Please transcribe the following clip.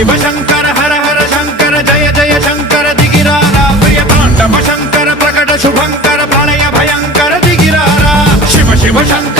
शिव शंकर हर हर शंकर जय जय शंकर दिगिरारा प्रिय तांडव शंकर प्रकट शुभंकर प्रलय भयंकर दिगिरारा शिव शिव शंकर